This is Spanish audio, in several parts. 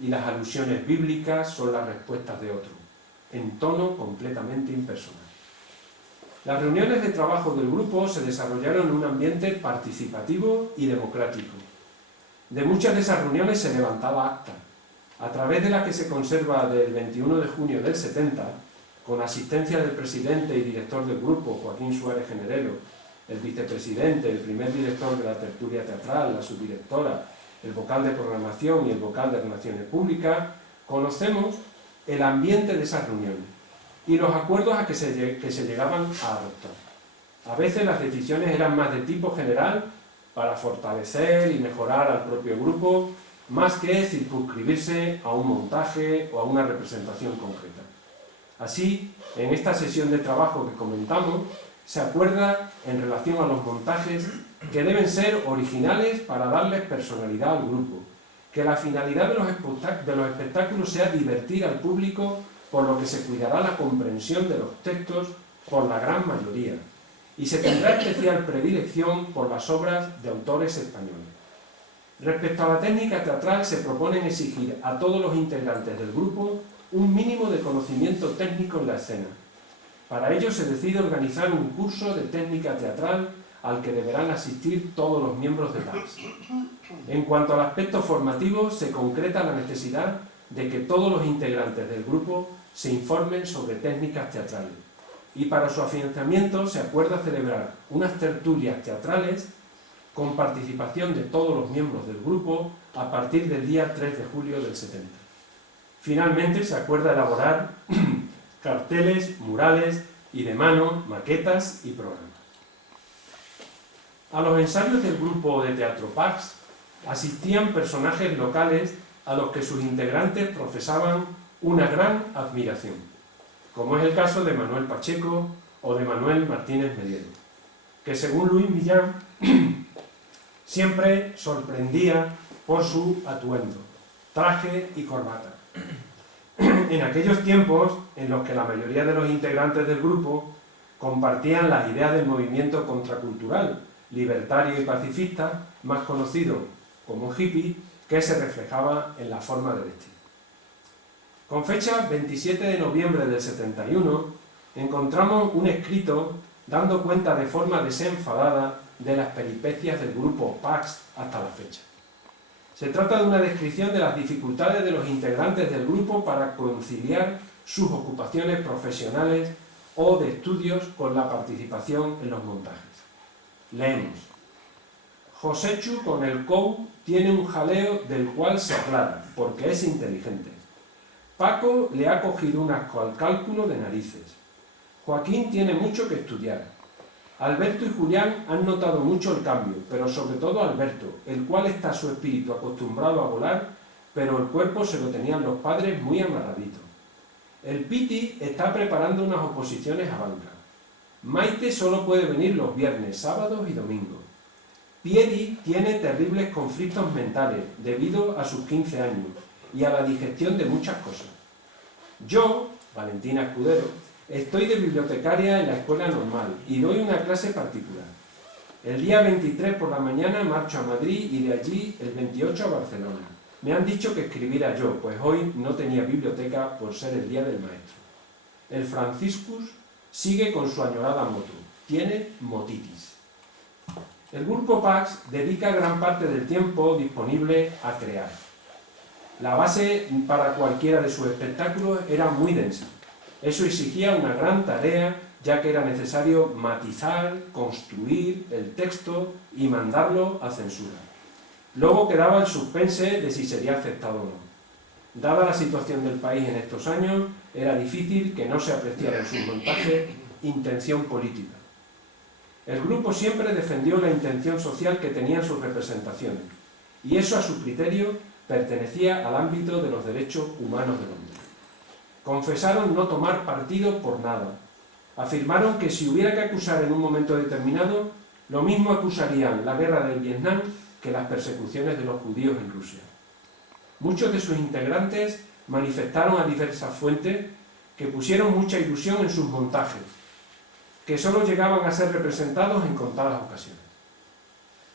y las alusiones bíblicas son las respuestas de otro, en tono completamente impersonal. Las reuniones de trabajo del grupo se desarrollaron en un ambiente participativo y democrático. De muchas de esas reuniones se levantaba acta, a través de la que se conserva del 21 de junio del 70, con asistencia del presidente y director del grupo, Joaquín Suárez Generelo, el vicepresidente, el primer director de la tertulia teatral, la subdirectora, el vocal de programación y el vocal de relaciones públicas, conocemos el ambiente de esas reuniones y los acuerdos a que se llegaban a adoptar. A veces las decisiones eran más de tipo general para fortalecer y mejorar al propio grupo, más que circunscribirse a un montaje o a una representación concreta. Así, en esta sesión de trabajo que comentamos, se acuerda en relación a los montajes que deben ser originales para darles personalidad al grupo, que la finalidad de los espectáculos sea divertir al público, por lo que se cuidará la comprensión de los textos por la gran mayoría, y se tendrá especial predilección por las obras de autores españoles. Respecto a la técnica teatral, se propone exigir a todos los integrantes del grupo un mínimo de conocimiento técnico en la escena. Para ello se decide organizar un curso de técnica teatral al que deberán asistir todos los miembros de PAX. En cuanto al aspecto formativo, se concreta la necesidad de que todos los integrantes del grupo se informen sobre técnicas teatrales, y para su afianzamiento se acuerda celebrar unas tertulias teatrales con participación de todos los miembros del grupo a partir del día 3 de julio del 70. Finalmente se acuerda elaborar carteles, murales y de mano, maquetas y programas. A los ensayos del grupo de Teatro Pax asistían personajes locales a los que sus integrantes profesaban una gran admiración, como es el caso de Manuel Pacheco o de Manuel Martínez Mediero, que según Luis Millán siempre sorprendía por su atuendo, traje y corbata. En aquellos tiempos en los que la mayoría de los integrantes del grupo compartían las ideas del movimiento contracultural, libertario y pacifista, más conocido como hippie, que se reflejaba en la forma de vestir. Con fecha 27 de noviembre del 71, encontramos un escrito dando cuenta de forma desenfadada de las peripecias del grupo Pax hasta la fecha. Se trata de una descripción de las dificultades de los integrantes del grupo para conciliar sus ocupaciones profesionales o de estudios con la participación en los montajes. Leemos: Josechu con el COU tiene un jaleo del cual se aclara, porque es inteligente. Paco le ha cogido un asco al cálculo de narices. Joaquín tiene mucho que estudiar. Alberto y Julián han notado mucho el cambio, pero sobre todo Alberto, el cual está su espíritu acostumbrado a volar, pero el cuerpo se lo tenían los padres muy amarradito. El Piti está preparando unas oposiciones a banca. Maite solo puede venir los viernes, sábados y domingos. Piedi tiene terribles conflictos mentales debido a sus 15 años y a la digestión de muchas cosas. Yo, Valentina Escudero, estoy de bibliotecaria en la escuela normal y doy una clase particular. El día 23 por la mañana marcho a Madrid y de allí el 28 a Barcelona. Me han dicho que escribiera yo, pues hoy no tenía biblioteca por ser el día del maestro. El Franciscus sigue con su añorada moto. Tiene motitis. El grupo Pax dedica gran parte del tiempo disponible a crear. La base para cualquiera de sus espectáculos era muy densa. Eso exigía una gran tarea, ya que era necesario matizar, construir el texto y mandarlo a censura. Luego quedaba el suspense de si sería aceptado o no. Dada la situación del país en estos años, era difícil que no se apreciara en sus montajes intención política. El grupo siempre defendió la intención social que tenían sus representaciones, y eso a su criterio pertenecía al ámbito de los derechos humanos del hombre. Confesaron no tomar partido por nada. Afirmaron que si hubiera que acusar en un momento determinado, lo mismo acusarían la guerra del Vietnam que las persecuciones de los judíos en Rusia. Muchos de sus integrantes manifestaron a diversas fuentes que pusieron mucha ilusión en sus montajes, que solo llegaban a ser representados en contadas ocasiones.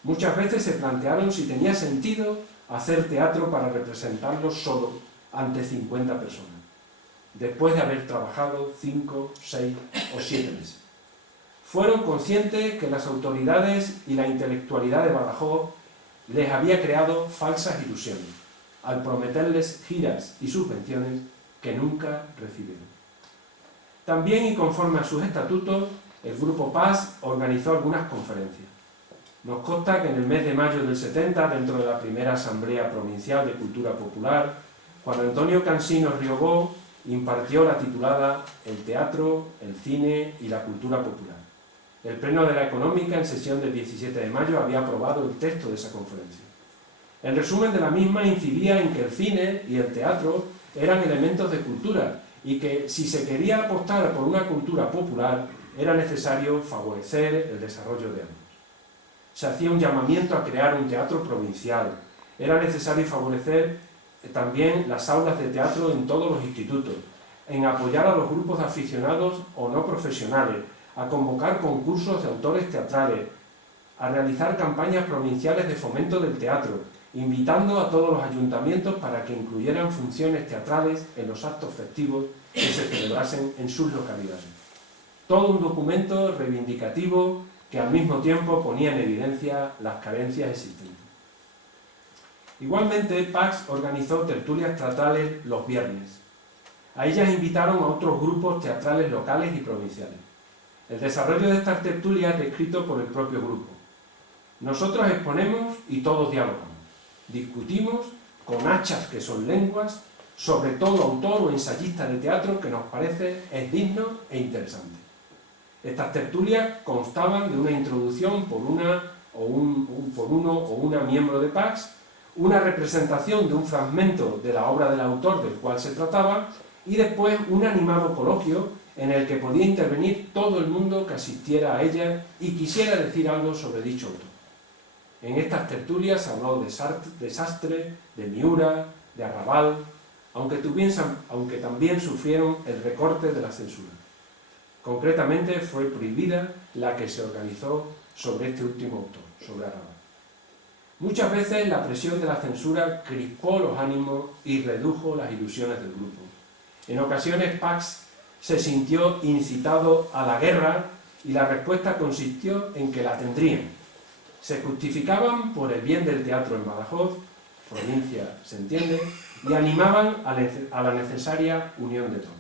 Muchas veces se plantearon si tenía sentido hacer teatro para representarlo solo ante 50 personas, después de haber trabajado 5, 6 o 7 meses. Fueron conscientes que las autoridades y la intelectualidad de Badajoz les había creado falsas ilusiones, al prometerles giras y subvenciones que nunca recibieron. También, y conforme a sus estatutos, el Grupo Paz organizó algunas conferencias. Nos consta que en el mes de mayo del 70, dentro de la primera Asamblea Provincial de Cultura Popular, Juan Antonio Cansinos Riobó impartió la titulada El teatro, el cine y la cultura popular. El Pleno de la Económica, en sesión del 17 de mayo, había aprobado el texto de esa conferencia. El resumen de la misma incidía en que el cine y el teatro eran elementos de cultura y que, si se quería apostar por una cultura popular, era necesario favorecer el desarrollo de ambos. Se hacía un llamamiento a crear un teatro provincial. Era necesario favorecer también las aulas de teatro en todos los institutos, en apoyar a los grupos de aficionados o no profesionales, a convocar concursos de autores teatrales, a realizar campañas provinciales de fomento del teatro, invitando a todos los ayuntamientos para que incluyeran funciones teatrales en los actos festivos que se celebrasen en sus localidades. Todo un documento reivindicativo que al mismo tiempo ponía en evidencia las carencias existentes. Igualmente, Pax organizó tertulias teatrales los viernes. A ellas invitaron a otros grupos teatrales locales y provinciales. El desarrollo de estas tertulias es descrito por el propio grupo. Nosotros exponemos y todos dialogamos. Discutimos con hachas que son lenguas sobre todo autor o ensayista de teatro que nos parece es digno e interesante. Estas tertulias constaban de una introducción por uno o una miembro de Pax, una representación de un fragmento de la obra del autor del cual se trataba y después un animado coloquio en el que podía intervenir todo el mundo que asistiera a ella y quisiera decir algo sobre dicho autor. En estas tertulias se habló de Sastre, de Miura, de Arrabal, aunque también sufrieron el recorte de la censura. Concretamente fue prohibida la que se organizó sobre este último autor, sobre Arrabal. Muchas veces la presión de la censura crispó los ánimos y redujo las ilusiones del grupo. En ocasiones Pax se sintió incitado a la guerra y la respuesta consistió en que la tendrían. Se justificaban por el bien del teatro en Badajoz, provincia se entiende, y animaban a la necesaria unión de todos.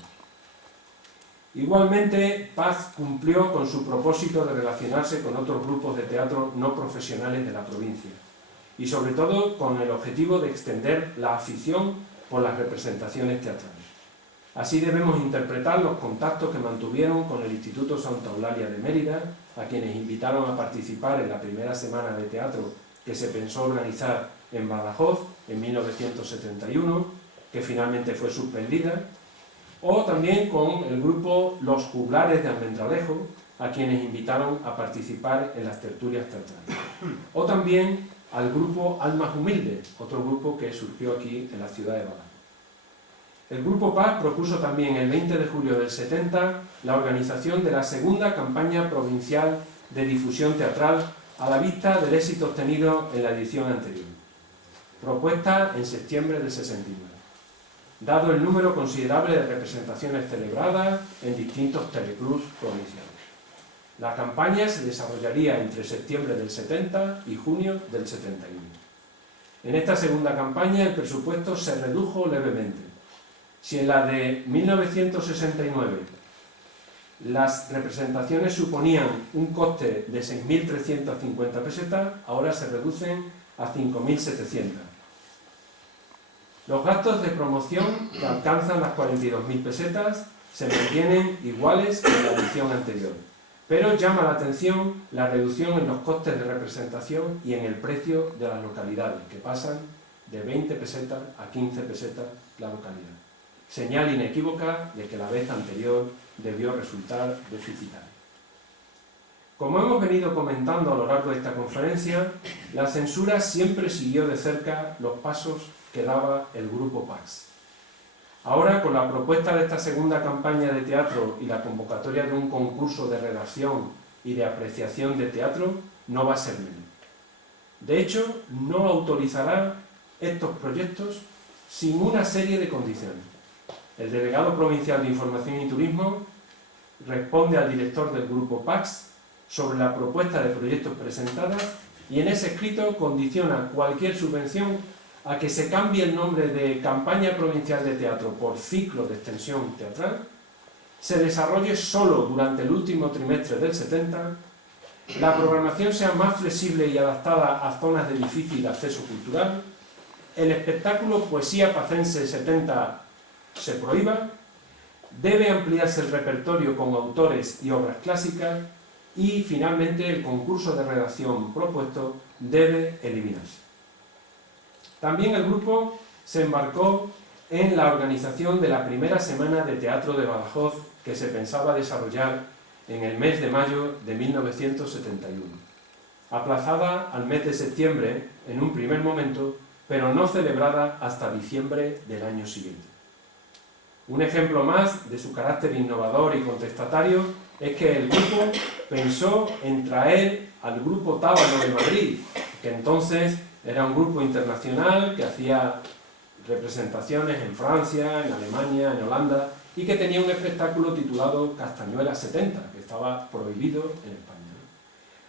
Igualmente, Paz cumplió con su propósito de relacionarse con otros grupos de teatro no profesionales de la provincia y sobre todo con el objetivo de extender la afición por las representaciones teatrales. Así debemos interpretar los contactos que mantuvieron con el Instituto Santa Eulalia de Mérida, a quienes invitaron a participar en la primera semana de teatro que se pensó organizar en Badajoz en 1971, que finalmente fue suspendida, o también con el grupo Los Juglares de Almendralejo, a quienes invitaron a participar en las tertulias teatrales. O también al grupo Almas Humildes, otro grupo que surgió aquí en la ciudad de Badajoz. El Grupo Paz propuso también el 20 de julio del 70 la organización de la segunda campaña provincial de difusión teatral a la vista del éxito obtenido en la edición anterior, propuesta en septiembre del 69. Dado el número considerable de representaciones celebradas en distintos teleclubs provinciales. La campaña se desarrollaría entre septiembre del 70 y junio del 71. En esta segunda campaña el presupuesto se redujo levemente. Si en la de 1969 las representaciones suponían un coste de 6.350 pesetas, ahora se reducen a 5.700. Los gastos de promoción, que alcanzan las 42.000 pesetas, se mantienen iguales que en la edición anterior, pero llama la atención la reducción en los costes de representación y en el precio de las localidades, que pasan de 20 pesetas a 15 pesetas la localidad. Señal inequívoca de que la vez anterior debió resultar deficitaria. Como hemos venido comentando a lo largo de esta conferencia, la censura siempre siguió de cerca los pasos que daba el Grupo Pax. Ahora, con la propuesta de esta segunda campaña de teatro y la convocatoria de un concurso de redacción y de apreciación de teatro, no va a ser menos. De hecho, no autorizará estos proyectos sin una serie de condiciones. El delegado provincial de Información y Turismo responde al director del Grupo PAX sobre la propuesta de proyectos presentada y en ese escrito condiciona cualquier subvención a que se cambie el nombre de Campaña Provincial de Teatro por Ciclo de Extensión Teatral, se desarrolle solo durante el último trimestre del 70, la programación sea más flexible y adaptada a zonas de difícil acceso cultural, el espectáculo Poesía Pacense 70 se prohíba, debe ampliarse el repertorio con autores y obras clásicas y, finalmente, el concurso de redacción propuesto debe eliminarse. También el grupo se embarcó en la organización de la primera semana de teatro de Badajoz que se pensaba desarrollar en el mes de mayo de 1971, aplazada al mes de septiembre en un primer momento, pero no celebrada hasta diciembre del año siguiente. Un ejemplo más de su carácter innovador y contestatario es que el grupo pensó en traer al grupo Tábano de Madrid, que entonces era un grupo internacional que hacía representaciones en Francia, en Alemania, en Holanda, y que tenía un espectáculo titulado Castañuela 70, que estaba prohibido en España,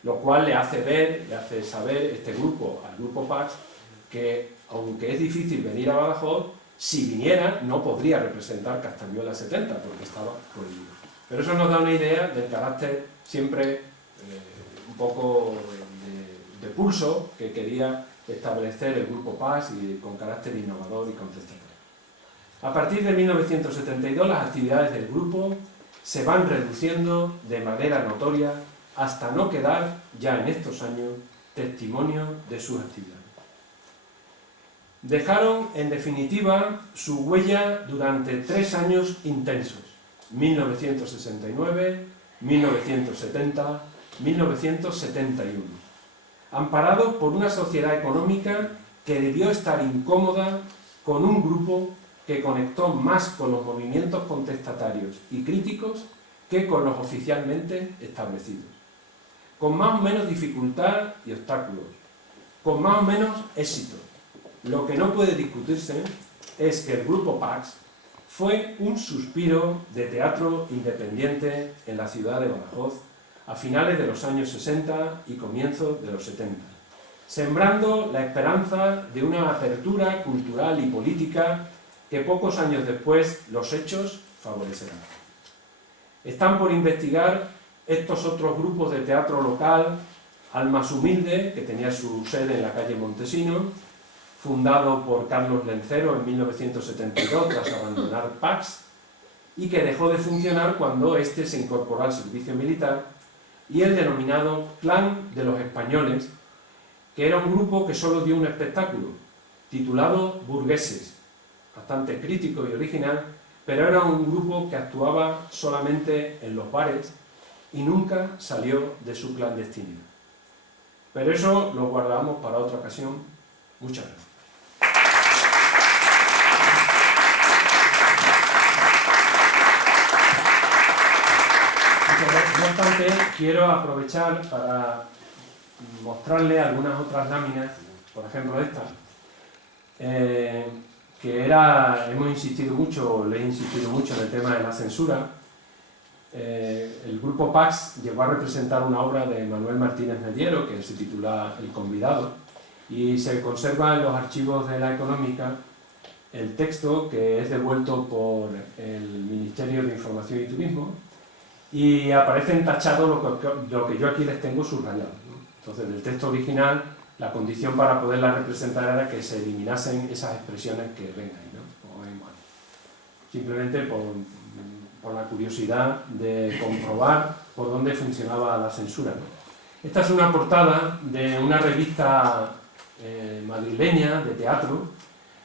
¿no? Lo cual le hace ver, le hace saber este grupo, al grupo PAX, que aunque es difícil venir a Badajoz, si viniera no podría representar Castañuela 70, porque estaba prohibido. Pero eso nos da una idea del carácter siempre un poco de pulso que quería establecer el grupo PAX y con carácter innovador y contestatario. A partir de 1972 las actividades del grupo se van reduciendo de manera notoria hasta no quedar ya en estos años testimonio de sus actividades. Dejaron en definitiva su huella durante 3 años intensos, 1969, 1970, 1971, amparados por una sociedad económica que debió estar incómoda con un grupo que conectó más con los movimientos contestatarios y críticos que con los oficialmente establecidos, con más o menos dificultad y obstáculos, con más o menos éxito. Lo que no puede discutirse es que el grupo PAX fue un suspiro de teatro independiente en la ciudad de Badajoz a finales de los años 60 y comienzos de los 70, sembrando la esperanza de una apertura cultural y política que pocos años después los hechos favorecerán. Están por investigar estos otros grupos de teatro local, Almas Humilde, que tenía su sede en la calle Montesino, fundado por Carlos Lencero en 1972 tras abandonar PAX, y que dejó de funcionar cuando éste se incorporó al servicio militar, y el denominado Clan de los Españoles, que era un grupo que solo dio un espectáculo, titulado Burgueses, bastante crítico y original, pero era un grupo que actuaba solamente en los bares y nunca salió de su clandestinidad. Pero eso lo guardamos para otra ocasión. Muchas gracias. No obstante, quiero aprovechar para mostrarle algunas otras láminas, por ejemplo esta, hemos insistido mucho, le he insistido mucho en el tema de la censura. El grupo PAX llegó a representar una obra de Manuel Martínez Mediero que se titula El convidado, y se conserva en los archivos de la Económica el texto, que es devuelto por el Ministerio de Información y Turismo, y aparecen tachados lo que yo aquí les tengo subrayado, ¿no? Entonces, del texto original, la condición para poderla representar era que se eliminasen esas expresiones que ven ahí, ¿no? Simplemente por la curiosidad de comprobar por dónde funcionaba la censura, ¿no? Esta es una portada de una revista madrileña de teatro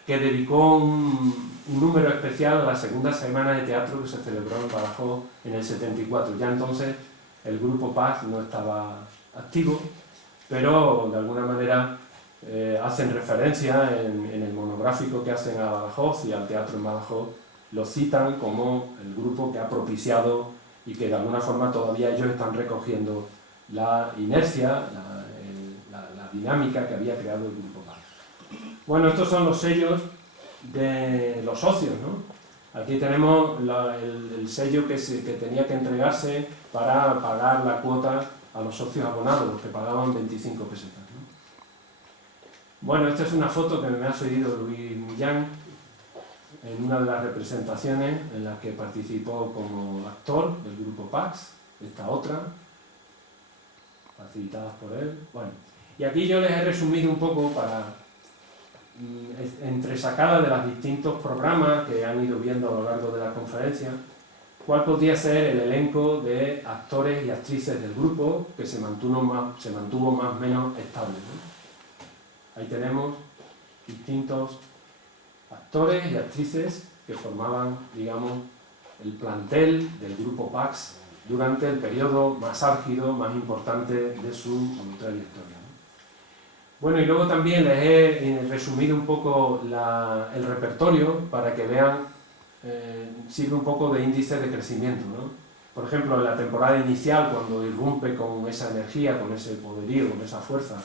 que dedicó un número especial a la segunda semana de teatro que se celebró en Badajoz en el 74. Ya entonces el grupo PAX no estaba activo, pero de alguna manera hacen referencia en el monográfico que hacen a Badajoz y al teatro en Badajoz, lo citan como el grupo que ha propiciado y que de alguna forma todavía ellos están recogiendo la inercia, la dinámica que había creado el grupo PAX. Bueno, estos son los sellos de los socios, ¿no? Aquí tenemos el sello que tenía que entregarse para pagar la cuota a los socios abonados, los que pagaban 25 pesetas, ¿no? Bueno, esta es una foto que me ha cedido Luis Millán en una de las representaciones en las que participó como actor del grupo Pax, esta otra, facilitadas por él. Bueno, y aquí yo les he resumido un poco para entresacada de los distintos programas que han ido viendo a lo largo de la conferencia, cuál podría ser el elenco de actores y actrices del grupo que se mantuvo más o menos estable, ¿no? Ahí tenemos distintos actores y actrices que formaban, digamos, el plantel del grupo Pax durante el periodo más álgido, más importante de su trayectoria. Bueno, y luego también les he resumido un poco el repertorio para que vean, sirve un poco de índice de crecimiento, ¿no? Por ejemplo, en la temporada inicial, cuando irrumpe con esa energía, con ese poderío, con esa fuerza,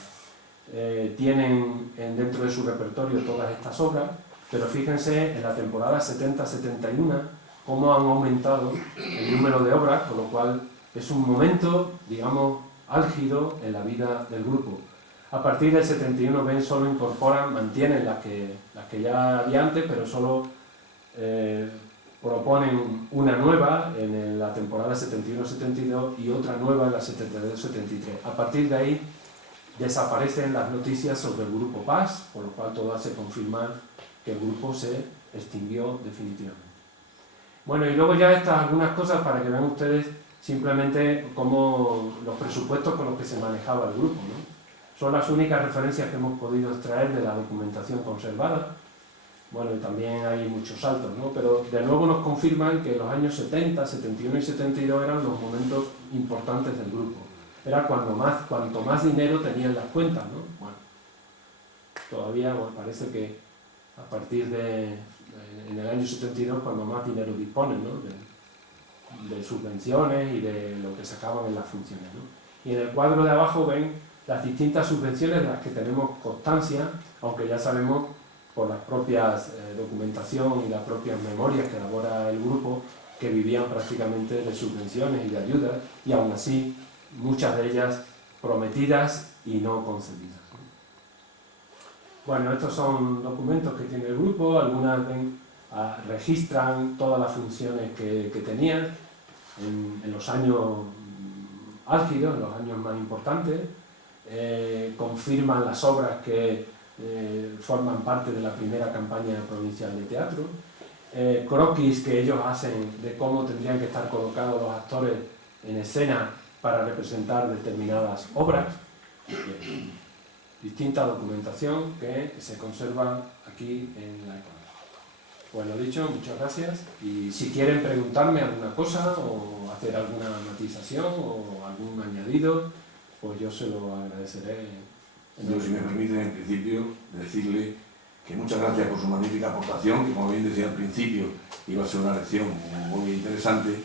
tienen dentro de su repertorio todas estas obras, pero fíjense en la temporada 70-71 cómo han aumentado el número de obras, con lo cual es un momento, digamos, álgido en la vida del grupo. A partir del 71 ven solo incorporan, mantienen las que ya había antes, pero solo proponen una nueva en la temporada 71-72 y otra nueva en la 72-73. A partir de ahí desaparecen las noticias sobre el grupo Pax, por lo cual todo hace confirmar que el grupo se extinguió definitivamente. Bueno, y luego ya estas algunas cosas para que vean ustedes simplemente cómo los presupuestos con los que se manejaba el grupo, ¿no? Son las únicas referencias que hemos podido extraer de la documentación conservada. Bueno, y también hay muchos saltos, ¿no? Pero de nuevo nos confirman que los años 70, 71 y 72 eran los momentos importantes del grupo. Era cuanto más dinero tenían las cuentas, ¿no? Bueno, todavía parece que a partir en el año 72 cuando más dinero disponen, ¿no? De subvenciones y de lo que sacaban en las funciones, ¿no? Y en el cuadro de abajo ven las distintas subvenciones de las que tenemos constancia, aunque ya sabemos por las propias documentación y las propias memorias que elabora el grupo, que vivían prácticamente de subvenciones y de ayudas, y aún así muchas de ellas prometidas y no concedidas. Bueno, estos son documentos que tiene el grupo, algunas registran todas las funciones que tenían en los años álgidos, en los años más importantes, confirman las obras que forman parte de la primera campaña provincial de teatro, croquis que ellos hacen de cómo tendrían que estar colocados los actores en escena para representar determinadas obras, distinta documentación que se conserva aquí en la iconografía. Pues lo dicho, muchas gracias, y si quieren preguntarme alguna cosa o hacer alguna matización o algún añadido, pues yo se lo agradeceré. Yo, si me permiten, en principio, decirle que muchas gracias por su magnífica aportación, que como bien decía al principio, iba a ser una lección muy interesante,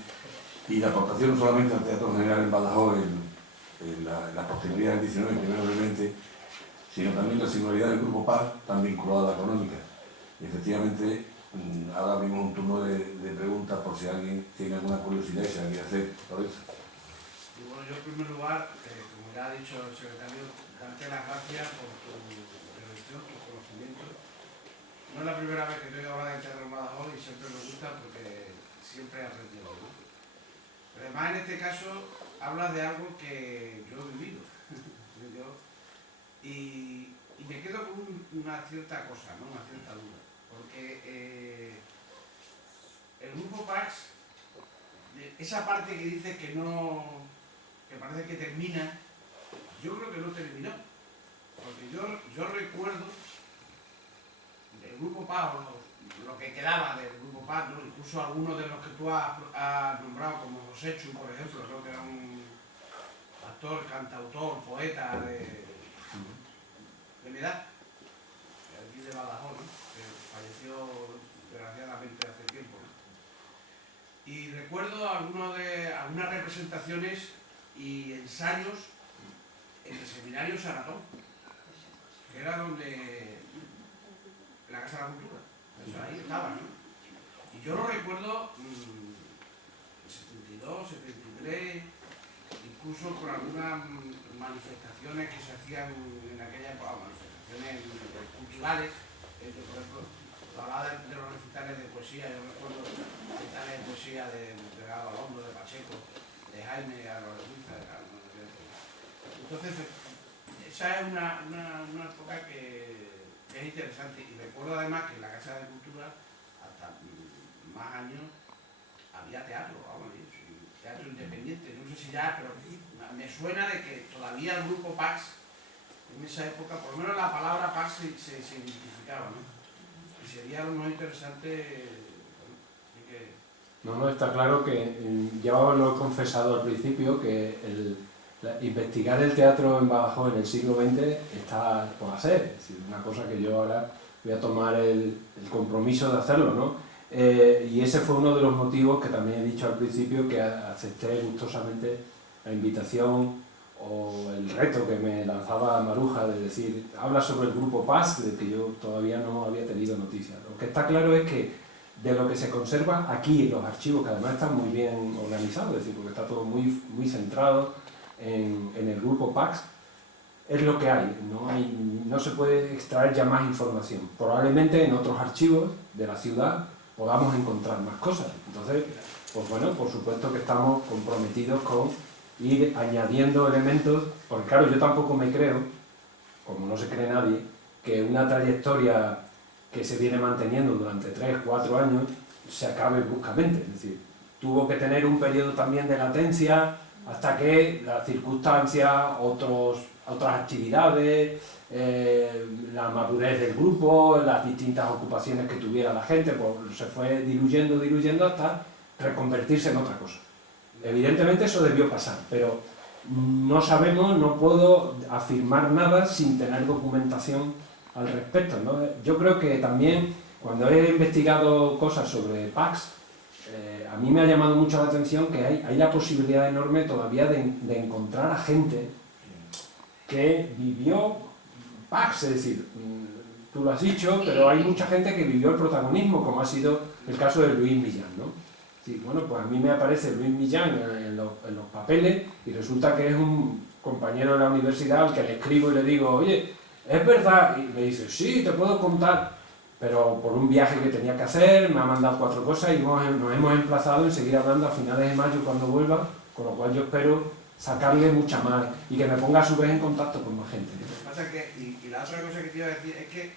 y la aportación no solamente al Teatro General en Badajoz, en la posterioridad del 19, primero del 20, sino también la singularidad del Grupo Pax, tan vinculado a la económica. Y efectivamente, ahora abrimos un turno de preguntas por si alguien tiene alguna curiosidad y se la quiere hacer por eso. Bueno, yo en primer lugar, como ya ha dicho el secretario, darte las gracias por tu intervención, tu conocimiento. No es la primera vez que te oigo hablar de teatro en Badajoz y siempre me gusta porque siempre he aprendido, ¿no? Pero además en este caso hablas de algo que yo he vivido. Y me quedo con una cierta cosa, ¿no? Una cierta duda. Porque el grupo Pax, esa parte que dice que no, que parece que termina, yo creo que no terminó. Porque yo recuerdo del grupo Pax, lo que quedaba del grupo Pax, ¿no? Incluso algunos de los que tú has nombrado, como José Chu, por ejemplo, creo que era un actor, cantautor, poeta de mi edad, aquí de Badajoz, ¿no? Que falleció desgraciadamente hace tiempo, ¿no? Y recuerdo algunas representaciones y ensayos en el seminario Saratón, que era donde en la Casa de la Cultura. Eso ahí estaba, ¿no? Y yo lo recuerdo en 72, 73, incluso con algunas manifestaciones que se hacían en aquella época, manifestaciones culturales, por ejemplo, hablaba de los recitales de poesía, yo recuerdo recitales de poesía de Galo Alondo, de Pacheco, de Jaime a los entonces, esa es una época que es interesante, y recuerdo además que en la Casa de Cultura, hasta más años, había teatro, vamos, teatro independiente, no sé si ya, pero me suena de que todavía el grupo Pax, en esa época, por lo menos la palabra Pax se identificaba, ¿no? Y sería muy interesante, bueno, que... No, está claro que ya lo he confesado al principio, que investigar el teatro en Badajoz en el siglo XX está por hacer, es decir, una cosa que yo ahora voy a tomar el compromiso de hacerlo, ¿no? Y ese fue uno de los motivos que también he dicho al principio, que acepté gustosamente la invitación o el reto que me lanzaba Maruja de decir, habla sobre el grupo Paz, del que yo todavía no había tenido noticias. Lo que está claro es que de lo que se conserva aquí en los archivos, que además están muy bien organizados, es decir, porque está todo muy centrado en el grupo Pax, es lo que hay, no se puede extraer ya más información. Probablemente en otros archivos de la ciudad podamos encontrar más cosas. Entonces, pues bueno, por supuesto que estamos comprometidos con ir añadiendo elementos, porque claro, yo tampoco me creo, como no se cree nadie, que una trayectoria que se viene manteniendo durante 3 o 4 años se acabe bruscamente. Es decir, tuvo que tener un periodo también de latencia hasta que las circunstancias, otras actividades, la madurez del grupo, las distintas ocupaciones que tuviera la gente, pues se fue diluyendo hasta reconvertirse en otra cosa. Evidentemente eso debió pasar, pero no sabemos, no puedo afirmar nada sin tener documentación al respecto, ¿no? Yo creo que también cuando he investigado cosas sobre Pax, a mí me ha llamado mucho la atención que hay la posibilidad enorme todavía de encontrar a gente que vivió Pax, es decir, tú lo has dicho, pero hay mucha gente que vivió el protagonismo, como ha sido el caso de Luis Millán, ¿no? Sí, bueno, pues a mí me aparece Luis Millán en los papeles y resulta que es un compañero de la universidad al que le escribo y le digo, oye, ¿es verdad? Y me dice, sí, te puedo contar, pero por un viaje que tenía que hacer, me ha mandado 4 cosas y nos hemos emplazado en seguir hablando a finales de mayo cuando vuelva, con lo cual yo espero sacarle mucha más y que me ponga a su vez en contacto con más gente. Lo que pasa es que, y la otra cosa que te iba a decir, es que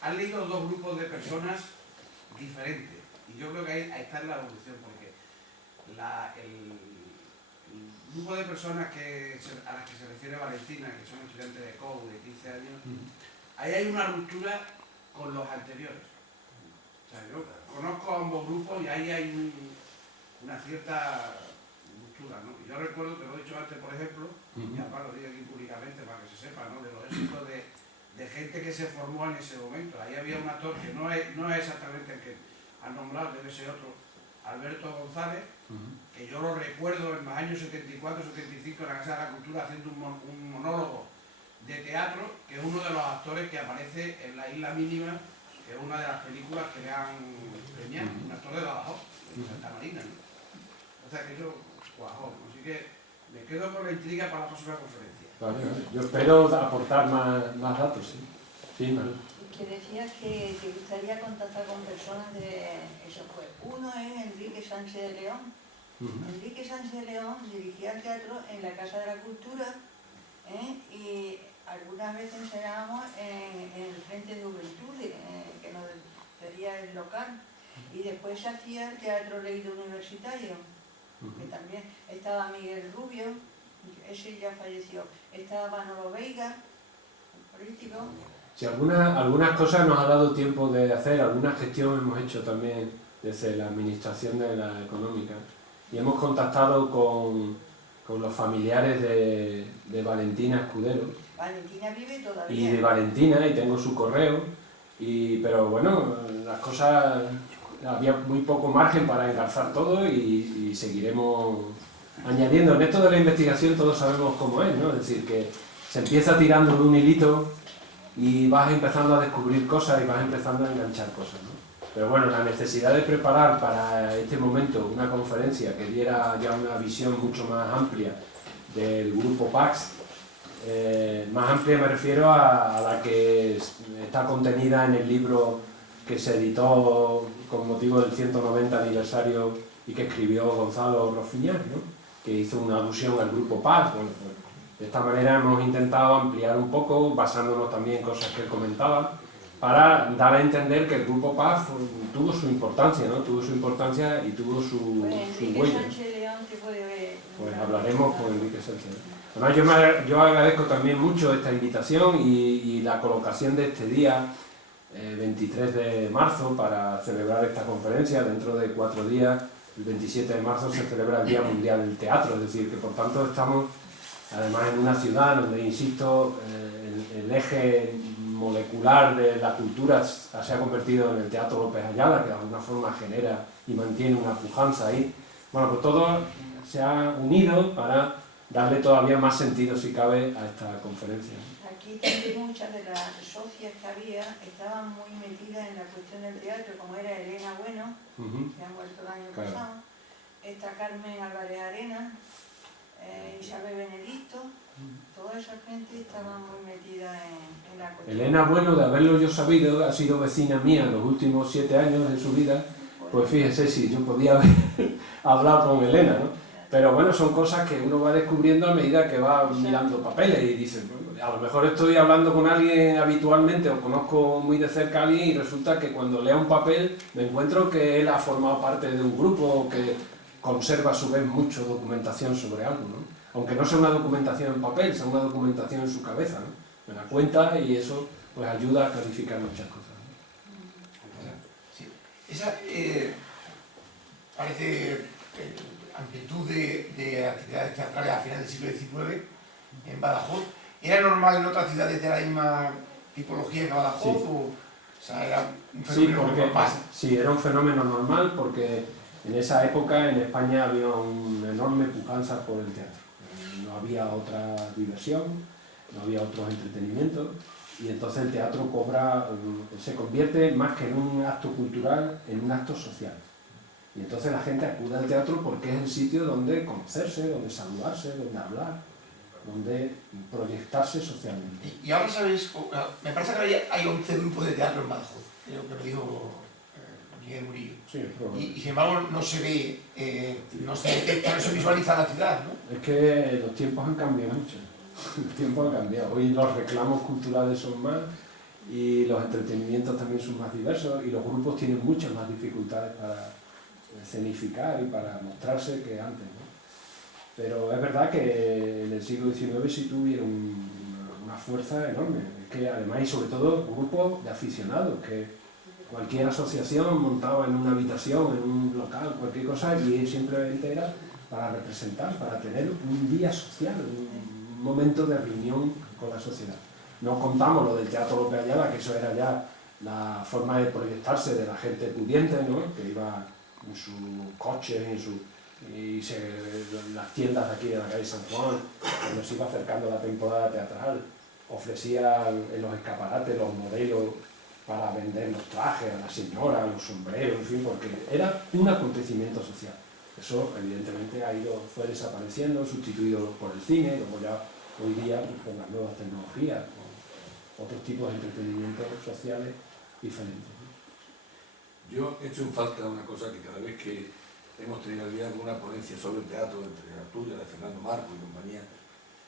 han leído 2 grupos de personas diferentes, y yo creo que ahí está la evolución, porque el grupo de personas a las que se refiere Valentina, que son estudiantes de COU de 15 años, ahí hay una ruptura con los anteriores. O sea, yo conozco a ambos grupos y ahí hay una cierta ruptura, ¿no? Yo recuerdo, te lo he dicho antes, por ejemplo, y además lo digo aquí públicamente para que se sepa, ¿no?, de los éxitos de gente que se formó en ese momento. Ahí había un actor que no es exactamente el que han nombrado, debe ser otro, Alberto González, que yo lo recuerdo en los años 74, 75 en la Casa de la Cultura haciendo un monólogo de teatro, que es uno de los actores que aparece en La Isla Mínima, que es una de las películas que le han premiado, un actor de Badajoz, de Santa Marina, ¿no? O sea que yo, guajón, así que me quedo con la intriga para la próxima conferencia. Vale. Yo espero aportar más datos, sí. Sí, Maru. Que decías que te gustaría contactar con personas de eso, pues uno es Enrique Sánchez de León. Enrique Sánchez de León dirigía el teatro en la Casa de la Cultura, y algunas veces ensayábamos en el Frente de Juventud, que nos sería el local, y después se hacía el teatro leído universitario, que también estaba Miguel Rubio, ese ya falleció, estaba Manolo Veiga, el político. Si algunas cosas nos ha dado tiempo de hacer, algunas gestiones hemos hecho también desde la administración de la económica, y hemos contactado con los familiares de Valentina Escudero. Valentina vive todavía. Y de Valentina, y tengo su correo, pero bueno, las cosas, había muy poco margen para engarzar todo y seguiremos añadiendo. En esto de la investigación todos sabemos cómo es, ¿no? Es decir, que se empieza tirando de un hilito y vas empezando a descubrir cosas y vas empezando a enganchar cosas, ¿no? Pero bueno, la necesidad de preparar para este momento una conferencia que diera ya una visión mucho más amplia del grupo Pax, más amplia me refiero a la que está contenida en el libro que se editó con motivo del 190 aniversario y que escribió Gonzalo Rofiñán, ¿no? Que hizo una alusión al grupo Pax. Bueno, pues, de esta manera hemos intentado ampliar un poco, basándonos también en cosas que él comentaba, para dar a entender que el grupo Paz tuvo su importancia, ¿no? Tuvo su importancia y tuvo su huella. Pues hablaremos con Enrique Sánchez. Además, yo agradezco también mucho esta invitación y la colocación de este día, 23 de marzo, para celebrar esta conferencia. Dentro de 4 días, el 27 de marzo, se celebra el Día Mundial del Teatro, es decir, que por tanto estamos además en una ciudad donde, insisto, el eje molecular de la cultura se ha convertido en el Teatro López Ayala, que de alguna forma genera y mantiene una pujanza ahí. Bueno, pues todo se ha unido para darle todavía más sentido, si cabe, a esta conferencia. Aquí también muchas de las socias que había estaban muy metidas en la cuestión del teatro, como era Elena Bueno, que ha muerto el año pasado, esta Carmen Álvarez Arenas, Isabel Benedicto, toda esa gente estaba muy metida en la cuestión. Elena Bueno, de haberlo yo sabido, ha sido vecina mía en los últimos 7 años de su vida, pues fíjese si yo podía haber hablado con Elena, ¿no? Pero bueno, son cosas que uno va descubriendo a medida que va mirando papeles y dice, bueno, a lo mejor estoy hablando con alguien habitualmente o conozco muy de cerca a alguien y resulta que cuando lea un papel me encuentro que él ha formado parte de un grupo que conserva a su vez mucho documentación sobre algo, ¿no? Aunque no sea una documentación en papel, sea una documentación en su cabeza, ¿no? Me la cuenta y eso pues ayuda a clarificar muchas cosas, ¿no? Sí. Esa parece amplitud de actividades teatrales a finales del siglo XIX en Badajoz. ¿Era normal en otras ciudades de la misma tipología que Badajoz? Sí. O sea, era un fenómeno normal. Sí, era un fenómeno normal porque en esa época en España había una enorme pujanza por el teatro. No había otra diversión, no había otros entretenimientos y entonces el teatro se convierte más que en un acto cultural, en un acto social. Y entonces la gente acude al teatro porque es el sitio donde conocerse, donde saludarse, donde hablar, donde proyectarse socialmente. Y ahora sabéis, me parece que hay 11 grupos de teatro en Badajoz, creo que lo dijo Miguel Murillo. Sí, Y sin embargo no se ve, no se detecta, no se visualiza la ciudad, ¿no? es que los tiempos han cambiado mucho. Los tiempos han cambiado. Hoy los reclamos culturales son más y los entretenimientos también son más diversos y los grupos tienen muchas más dificultades para escenificar y para mostrarse que antes, ¿no? Pero es verdad que en el siglo XIX sí tuvieron una fuerza enorme. Es que además y sobre todo grupos de aficionados, que cualquier asociación montaba en una habitación, en un local, cualquier cosa, y simplemente era para representar, para tener un día social, un momento de reunión con la sociedad. No contamos lo del Teatro López Ayala, que eso era ya la forma de proyectarse de la gente pudiente, ¿no? Que iba en sus coches, las tiendas de aquí de la calle San Juan, cuando se iba acercando la temporada teatral, ofrecían en los escaparates los modelos para vender los trajes a la señora, los sombreros, en fin, porque era un acontecimiento social. Eso evidentemente fue desapareciendo, sustituido por el cine, luego ya hoy día pues, con las nuevas tecnologías, con otros tipos de entretenimientos sociales diferentes. Yo he hecho en falta una cosa que cada vez que hemos tenido el día alguna ponencia sobre el teatro, entre Arturia, de Fernando Marco y compañía,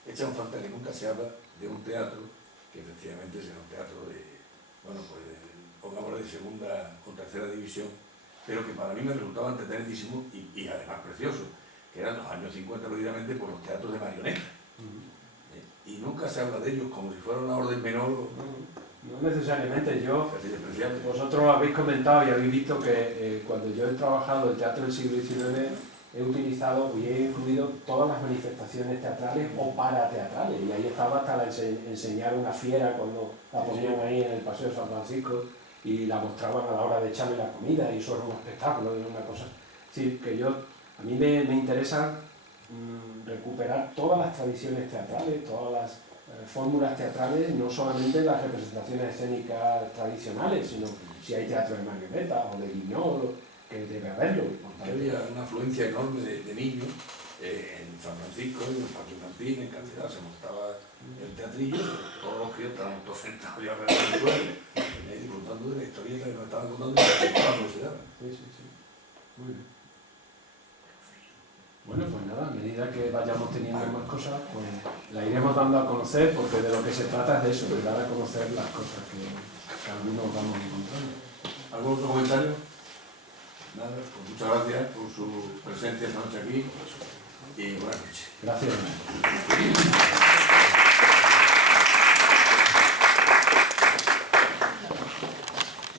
he hecho en falta que nunca se habla de un teatro que efectivamente será un teatro de, bueno, pues pongámoslo de segunda o tercera división, pero que para mí me resultaba entretenidísimo y además precioso, que eran los años 50 precisamente por los teatros de marionetas. Y nunca se habla de ellos como si fuera una orden menor. No necesariamente. Vosotros habéis comentado y habéis visto que cuando yo he trabajado el teatro del siglo XIX he utilizado y he incluido todas las manifestaciones teatrales o parateatrales, y ahí estaba hasta enseñar una fiera cuando la ponían ahí en el Paseo de San Francisco y la mostraban a la hora de echarle la comida, y eso era un espectáculo, era una cosa. Es decir, que a mí me interesa recuperar todas las tradiciones teatrales, todas las fórmulas teatrales, no solamente las representaciones escénicas tradicionales, sino si hay teatro de marionetas o de guiñol, que debe haberlo. Por tanto, Había una afluencia enorme de niños en San Francisco, en el Parque Infantil, en cantidad, se montaba el teatrillo, todos los críos estaban todos sentados ya alrededor del suelo, disfrutando de la historieta que nos estaban contando y la sociedad. sí. Muy bien. Bueno, pues nada, a medida que vayamos teniendo más cosas, pues la iremos dando a conocer, porque de lo que se trata es de eso, de dar a conocer las cosas que algunos vamos encontrando. ¿Algún otro comentario? Nada, pues muchas gracias por su presencia esta noche aquí y buenas noches. Gracias.